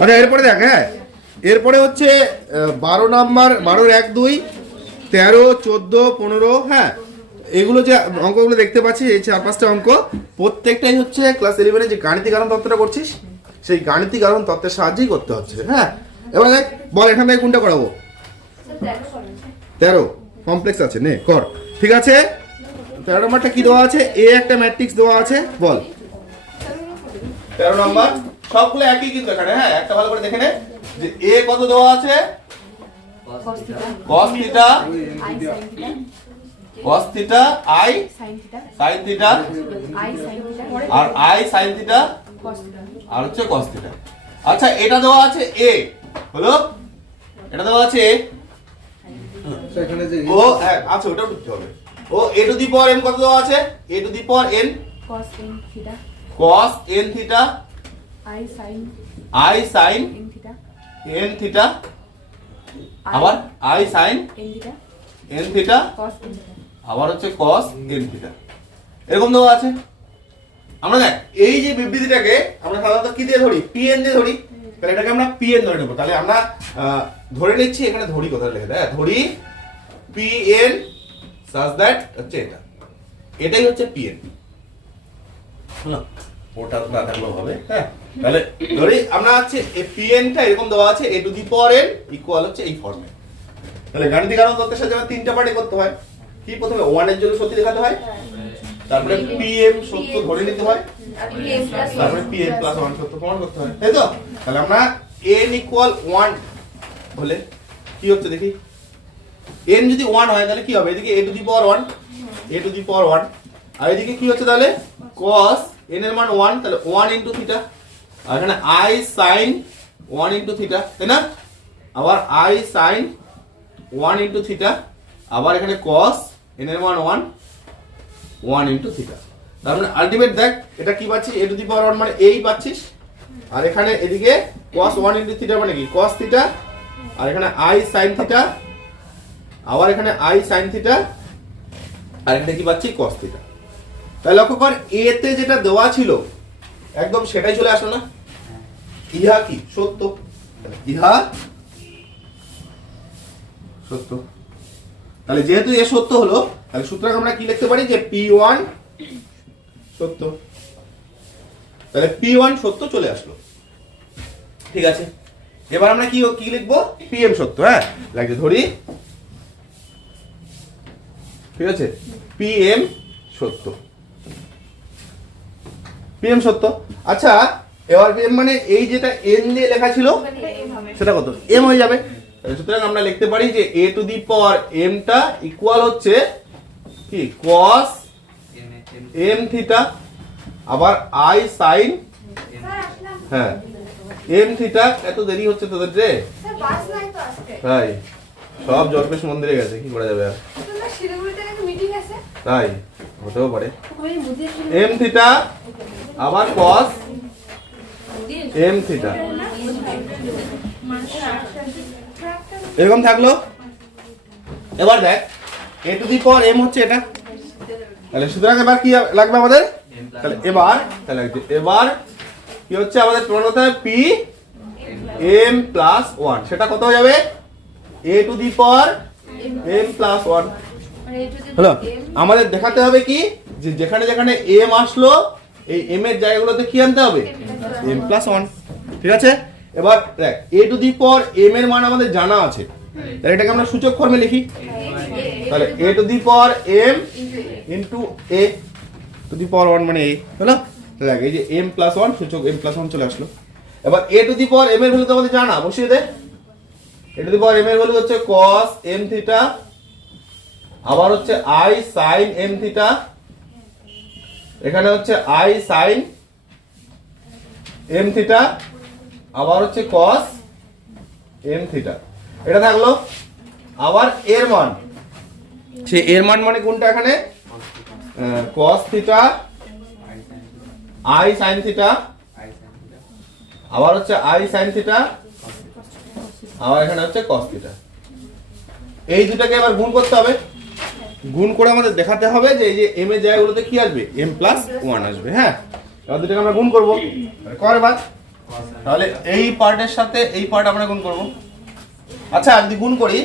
আচ্ছা এরপরে দেখ হ্যাঁ। এরপরে হচ্ছে বারো নাম্বার, বারোর এক দুই, তেরো, চোদ্দ, পনেরো হ্যাঁ। এগুলো যে অঙ্কগুলো দেখতে পাচ্ছি, এই চার পাঁচটা অঙ্ক, প্রত্যেকটাই হচ্ছে ক্লাস ইলেভেনে যে গাণিতিক আরণ তত্ত্বটা করছিস, সেই গাণিতিক আরণ তত্ত্বের সাহায্যেই করতে হচ্ছে হ্যাঁ। এবার দেখ, বল, এখান থেকে কোনটা করাবো? তেরো কমপ্লেক্স আছে, নে, কর। ঠিক আছে? তেরো নম্বরটা কি দেওয়া আছে? এ একটা ম্যাট্রিক্স দেওয়া আছে, বল। তেরো নম্বর? সবগুলো একই কিন্তু এখানে হ্যাঁ একটা ভালো করে দেখে নে যে এ কত দেওয়া আছে? Cos theta cos theta i sin theta R i sin theta আর হচ্ছে cos থিটা আচ্ছা এটা দেওয়া আছে a হলো? এটা দেওয়া আছে ও হ্যাঁ আচ্ছা ওটা বুঝতে হবে। ও a to the power n কত দেওয়া আছে? A to the power n cos n theta cos n theta i sin i sin n theta. N theta আবার i sin n theta. N theta cos n theta. আবার হচ্ছে cos n theta এরকম দেওয়া আছে। আমরা দেখ এই যে বিবৃতিটাকে আমরা সাধারণত কি দিয়ে ধরি? Pn দিয়ে ধরি। তাহলে এটাকে আমরা pn ধরে নেব। তাহলে আমরা ধরে নিচ্ছি এখানে ধরি কোথায় লেখে দেয় ধরি pn সাজ দ্যাট হচ্ছে এটা। এটাই হচ্ছে pn হলো ওটা না থাকলেও হবে হ্যাঁ? তাহলে ধরি আমরা হচ্ছে পিএনটা এরকম দেওয়া আছে A to the power N equal হচ্ছে এই ফর্মে তাহলে গাণিতিক আরণ তত্ত্বের সাথে আমার তিনটা পার্টে করতে হয়। কি প্রথমে ওয়ানের জন্য সত্যি দেখাতে হয়? তারপরে পিএম সত্য ধরে নিতে হয়। তারপরে পিএম প্লাস ওয়ান সত্য প্রমাণ করতে হয়। তাই তো? তাহলে আমরা এন ইকুয়াল ওয়ান হলে কি হচ্ছে দেখি? এন যদি ওয়ান হয় তাহলে কি হবে? এদিকে A to the power one A to the power one আর এদিকে কি হচ্ছে তাহলে? cos n এর মান ওয়ান তাহলে ওয়ান ইন্টু থিটা আর এখানে i sine one into theta তাই না আবার i sine one into theta আবার এখানে cos? n এর মান ওয়ান ওয়ান ইন্টু থিটা তার মানে আলটিমেট দেখ এটা কি পাচ্ছিস? এ টু দি পাওয়ার ওয়ান মানে এই পাচ্ছিস। আর এখানে এদিকে cos ওয়ান ইন্টু থিটা মানে কি? cos থিটা আর এখানে আই সাইন থিটা আবার এখানে আই সাইন থিটা আর এখানে কি পাচ্ছি cos থিটা তাহলে লক্ষ্য কর এ তে যেটা দেওয়া ছিল একদম সেটাই চলে আসলো না? ইহা কি? সত্য। ইহা? সত্য। তাহলে যেহেতু এ সত্য হলো, তাহলে সুতরাং আমরা কি লিখতে পারি? যে পি ওয়ান সত্য। তাহলে পি ওয়ান সত্য চলে আসলো। ঠিক আছে? এবার আমরা কি কি লিখব? পি এম সত্য হ্যাঁ? লাগছে ধরি। ঠিক আছে? পি এম সত্য। পিএম সত্য? আচ্ছা এবার পিএম মানে এই যেটা এন দিয়ে লেখা ছিল, সেটা কত? এম হয়ে যাবে। সুতরাং আমরা লিখতে পারি যে এ টু দি পাওয়ার এমটা ইকুয়াল হচ্ছে কি? কস এম থিটা আবার আই সাইন হ্যাঁ এম থিটা এত দেরি হচ্ছে তোদের যে? তাই, সব জল্পেশ মন্দিরে গেছে, কি করা যাবে আর? তাই, হতেও পারে। এম থিটা আবার কস এম থিটা এরকম থাকল? এবার দেখ এ টু দি পাওয়ার এম হচ্ছে এটা। তাহলে সুতরাং এবার কি লাগবে আমাদের? তাহলে এবার তাহলে এবার কি হচ্ছে আমাদের? করতে হবে পি এম প্লাস ওয়ান সেটা কত হয়ে যাবে? A to the power M plus one হলো আমাদের দেখাতে হবে কি? যে যেখানে যেখানে এম আসলো এই এম এর জায়গাগুলোতে কি আনতে হবে? এম প্লাস ওয়ান ঠিক আছে? এবার দেখ এ টু দি পাওয়ার এম এর মান আমাদের জানা আছে। তাহলে এটাকে আমরা সূচক ফর্মে লিখি। তাহলে A to the power M into A to the power one মানে এ হলো? দেখ, এই যে এম প্লাস ওয়ান সূচক এম প্লাস ওয়ান চলে আসলো। এবার A to the power M এর ভ্যালু তো আমাদের জানা বসিয়ে দে। A to the power M এর ভ্যালু হচ্ছে cos এম থিটা আবার হচ্ছে আই সাইন এম থিটা এখানে হচ্ছে আই সাইন এম থিটা আবার হচ্ছে কস এম থিটা এটা থাকল আবার এর মান। সে এর মান মানে কোনটা এখানে? Cos theta i sine theta আবার হচ্ছে আই সাইন থিটা আবার এখানে হচ্ছে কস থিটা এই দুটাকে এবার গুণ করতে হবে। গুণ করে আমাদের দেখাতে হবে যে এই যে এম এর জায়গাগুলোতে কি আসবে? এম প্লাস ওয়ান আসবে হ্যাঁ? এবার দুটাকে আমরা গুণ করব। কর এবার। তাহলে এই পার্টের সাথে এই পার্ট আমরা গুণ করব। আচ্ছা যদি গুণ করি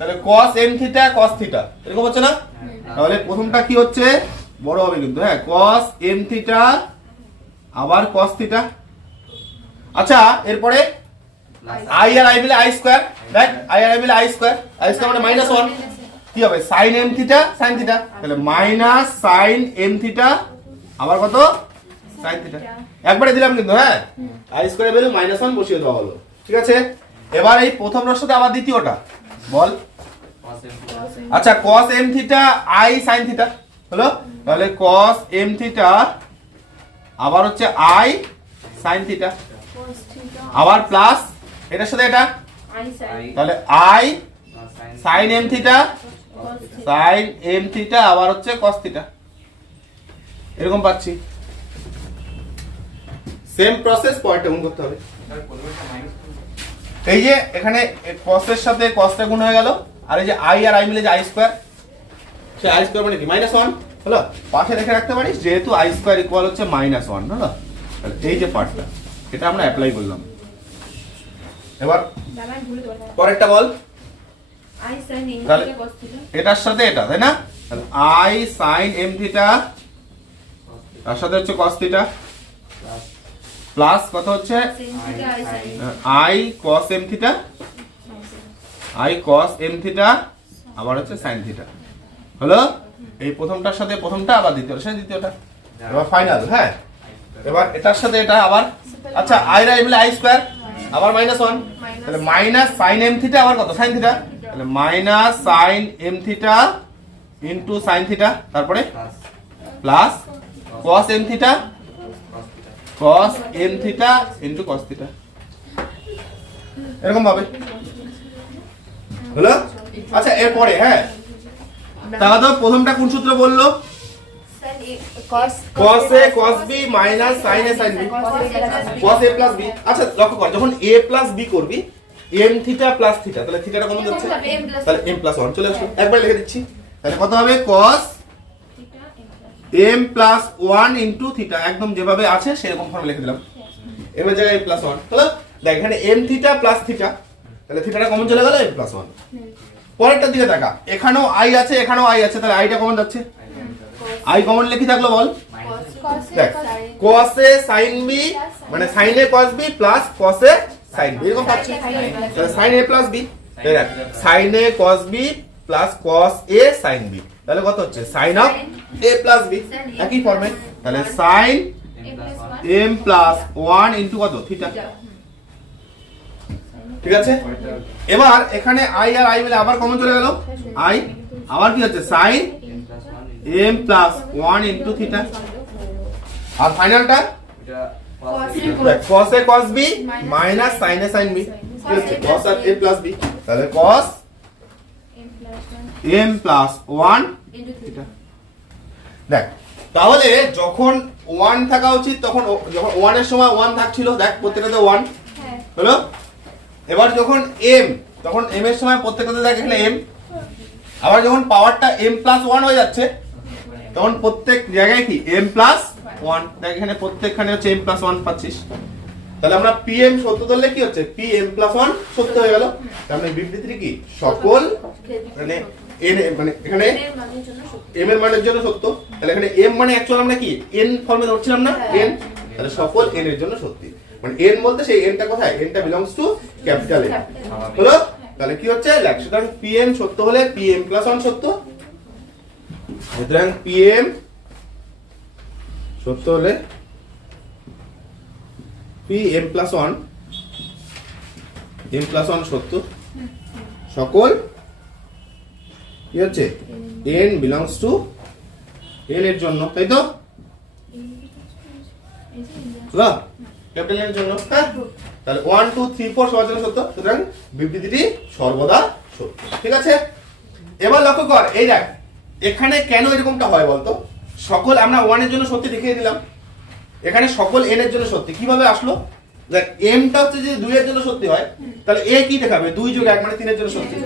তাহলে cos m theta cos theta এরকম হচ্ছে না? তাহলে প্রথমটা কি হচ্ছে? বড় হবে কিন্তু হ্যাঁ? cos m থিটা আবার cos থিটা আচ্ছা এরপরে i আর i মিলে i স্কয়ার দেখ i আর i মিলে i স্কয়ার i স্কয়ার মানে মাইনাস 1 কি হবে? Sine M theta sine theta তাহলে মাইনাস সাইন এম থিটা আবার কত? সাইন থিটা একবারে দিলাম কিন্তু হ্যাঁ? i স্কয়ার ভ্যালু মাইনাস 1 বসিয়ে দেওয়া হলো ঠিক আছে? এবার এই প্রথম প্রশ্নতে আবার দ্বিতীয়টা বল। আচ্ছা cos m theta i sin theta হলো? তাহলে cos m থিটা আবার হচ্ছে i sin থিটা আবার প্লাস এটার সাথে এটা? তাহলে i sin m theta sin m theta আবার হচ্ছে cos থিটা। এরকম পাচ্ছি। সেম প্রসেস পয়েন্টে গুণ করতে হবে। এই যে এখানে cos এর সাথে cos টা গুণ হয়ে গেল আর এই যে আই আর আই মিলে যে আই স্কয়ার সে আই স্কয়ার মানে কি? মাইনাস ওয়ান হলো? পাশে রেখে রাখতে পারিস যেহেতু আই স্কয়ার ইকুয়াল হচ্ছে মাইনাস ওয়ান হলো? তাহলে এই যে পার্টটা এটা আমরা অ্যাপ্লাই করলাম। এবার দাদা ভুলে দেবো পরেরটা বল। এটার সাথে এটা তাই না? i sin m থিটা তার সাথে হচ্ছে cos থিটা প্লাস কত হচ্ছে? Sine i cos m theta i cos m theta আবার হচ্ছে sin থিটা হলো? এই প্রথমটার সাথে প্রথমটা আবার দ্বিতীয়টার সাথে দ্বিতীয়টা। এবার ফাইনাল হ্যাঁ? এবার এটার সাথে এটা আবার আচ্ছা i রা মিলে i স্কয়ার আবার মাইনাস ওয়ান তাহলে মাইনাস সাইন এম থিটা আবার কত? সাইন থিটা তাহলে minus sine M theta into sine theta তারপরে? Plus cos M theta cos M theta into cos theta এরকম ভাবে। হলো? আচ্ছা এরপরে হ্যাঁ। তাহলে তো প্রথমটা কোন সূত্র বলল? Cos cos a cos b minus sin a sin b cos a b আচ্ছা লক্ষ্য কর যখন a প্লাস b করবি m থিটা প্লাস থিটা তাহলে থিটাটা কমন যাচ্ছে? তাহলে m প্লাস 1 চলে আসলো একবার লিখে দিচ্ছি। তাহলে কত হবে? Cos m plus 1 into theta একদম যেভাবে আছে সেরকম ফর্মে লিখে দিলাম। m এর জায়গায় প্লাস 1 হলো দেখ এখানে m থিটা প্লাস থিটা তাহলে থিটাটা কমন চলে গেল m প্লাস 1 পরেরটার দিকে দেখা এখানেও i আছে এখানেও i আছে তাহলে i টা কমন যাচ্ছে? I কমন লিখি থাকল বল। দেখ cos a sin b মানে sin a cos b plus cos sin b এরকম পাচ্ছি? তাহলে sin a প্লাস এই দেখ sin a cos b plus cos a sin b তাহলে কত হচ্ছে? Sin of a plus b একই ফর্মে তাহলে sin m প্লাস 1 ইনটু কত? থিটা ঠিক আছে? এবার এখানে i আর i মিলে আবার কমন চলে গেল। I আবার কি হচ্ছে? Sin m plus 1 into theta আর ফাইনালটা cos a cos b minus sin a sin b. cos আর a প্লাস b. তাহলে cos m প্লাস 1 থিটা দেখ তাহলে যখন 1 থাকা উচিত তখন যখন 1 এর সময় 1 থাকছিল দেখ প্রত্যেকটাতে 1 হলো? এবার যখন m তখন m এর সময় প্রত্যেকটাতে দেখ এখানে m আবার যখন পাওয়ারটা m প্লাস 1 হয়ে যাচ্ছে তখন প্রত্যেক জায়গায় কি? M প্লাস ওয়ান দেখ এখানে প্রত্যেকখানে হচ্ছে এম প্লাস ওয়ান পাচ্ছিস। তাহলে আমরা পি এম সত্য ধরলে কি হচ্ছে? পি এম প্লাস ওয়ান সত্য হয়ে গেল। তার মানে বিবৃতিটি কি? সকল মানে n মানে এখানে এর মানের জন্য সত্য। তাহলে এখানে m মানে অ্যাকচুয়াল আমরা কি? N ফর্মে ধরছিলাম না? n তাহলে সকল এর জন্য সত্যি। মানে n বলতে সেই n টা কোথায়? N টা বিলংস টু ক্যাপিটাল হলো? তাহলে কি হচ্ছে? সুতরাং pm সত্য হলে pm প্লাস ওয়ান সত্য। সুতরাং pm সত্য হলে pm প্লাস 1 m প্লাস 1 সত্য সকল? কি হচ্ছে? N বিলংস টু n এর জন্য, তাই তো? জন্য হ্যাঁ? তাহলে ওয়ান টু থ্রি ফোর সত্য বিবৃতিটি সর্বদা সত্য ঠিক আছে? এবার লক্ষ্য কর, এই দেখ। এখানে কেন এরকমটা হয় বলতো? সকল, আমরা ওয়ানের জন্য সত্যি দেখিয়ে দিলাম। এখানে সকল এন এর জন্য সত্যি। কীভাবে আসলো? দেখ এমটা হচ্ছে যদি দুই এর জন্য সত্যি হয়, তাহলে এ কি দেখাবে? দুই যোগ এক মানে তিনের জন্য সত্যি।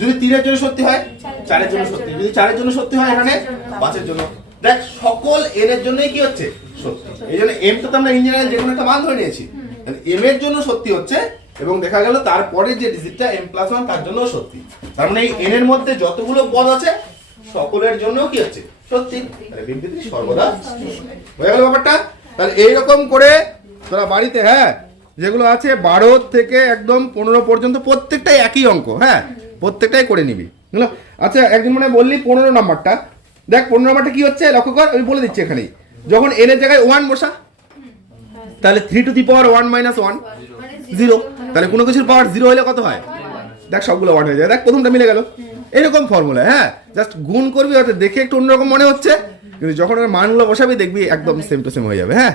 যদি তিনের জন্য সত্যি হয়, চারের জন্য সত্যি। যদি চারের জন্য সত্যি হয় এখানে, পাঁচের জন্য। দেখ, সকল এন এর জন্যই কি হচ্ছে? সত্যি। এই জন্য এম তো আমরা ইঞ্জিনিয়ারিং যে কোনো একটা মান ধরে নিয়েছি। এম এর জন্য সত্যি হচ্ছে, এবং দেখা গেল তারপরে যে ডিজিটটা এম প্লাস ওয়ান তার জন্য সত্যি। তার মানে এই এন এর মধ্যে যতগুলো পদ আছে সকলের জন্য কি হচ্ছে? সত্যি? বিবৃতি সর্বদা হয়ে গেল ব্যাপারটা? তাহলে এইরকম করে তোরা বাড়িতে হ্যাঁ যেগুলো আছে বারো থেকে একদম পনেরো পর্যন্ত প্রত্যেকটাই একই অঙ্ক হ্যাঁ প্রত্যেকটাই করে নিবি। বুঝলো? আচ্ছা একদিন মানে বললি পনেরো নাম্বারটা। দেখ পনেরো নাম্বারটা কি হচ্ছে? লক্ষ্য কর আমি বলে দিচ্ছি এখানেই। যখন এন এর জায়গায় ওয়ান বসা তাহলে three to the power one minus one zero তাহলে কোনো কিছুর পাওয়ার জিরো হলে কত হয়? দেখ সবগুলো ওয়ান হয়ে যায়। দেখ প্রথমটা মিলে গেল। এরকম ফর্মুলা হ্যাঁ? জাস্ট গুণ করবি, হয়তো দেখে একটু অন্যরকম মনে হচ্ছে, কিন্তু যখন ওর মানগুলো বসাবি, দেখবি একদম সেম টু সেম হয়ে যাবে হ্যাঁ?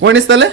করে নিস তাহলে?